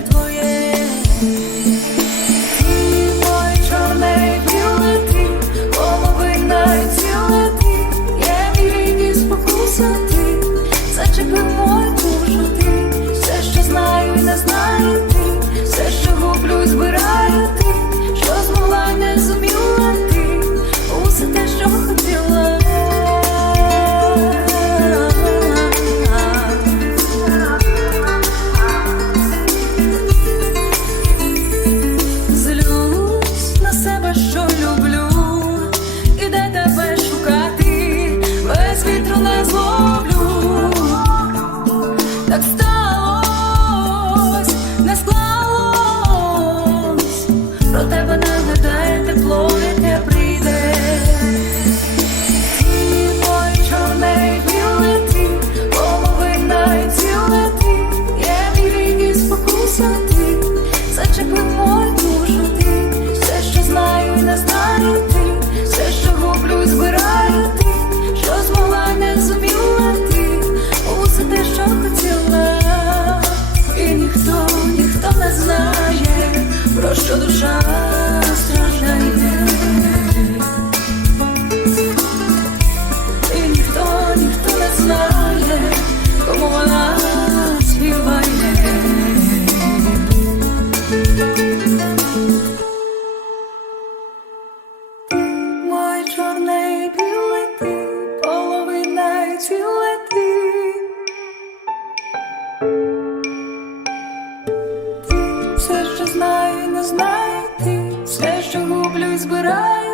твоє. то, что душа страждает. but I